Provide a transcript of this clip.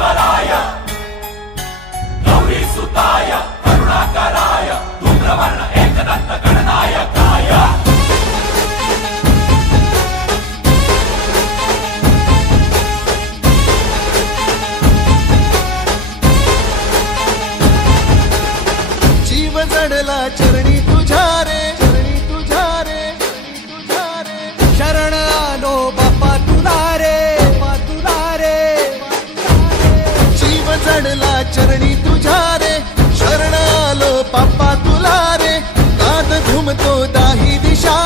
विश्वेश्वराय गौरी सुताय करुणाकराय धूम्रवर्ण एकदंत गणनायकाय जीव जडला चरणी तुझ्या रे शरण आलो बाप्पा तुला रे जीव जडला चरणी तुझ्या रे शरण आलो बाप्पा तुला रे नाद घुमतो दाही दिशा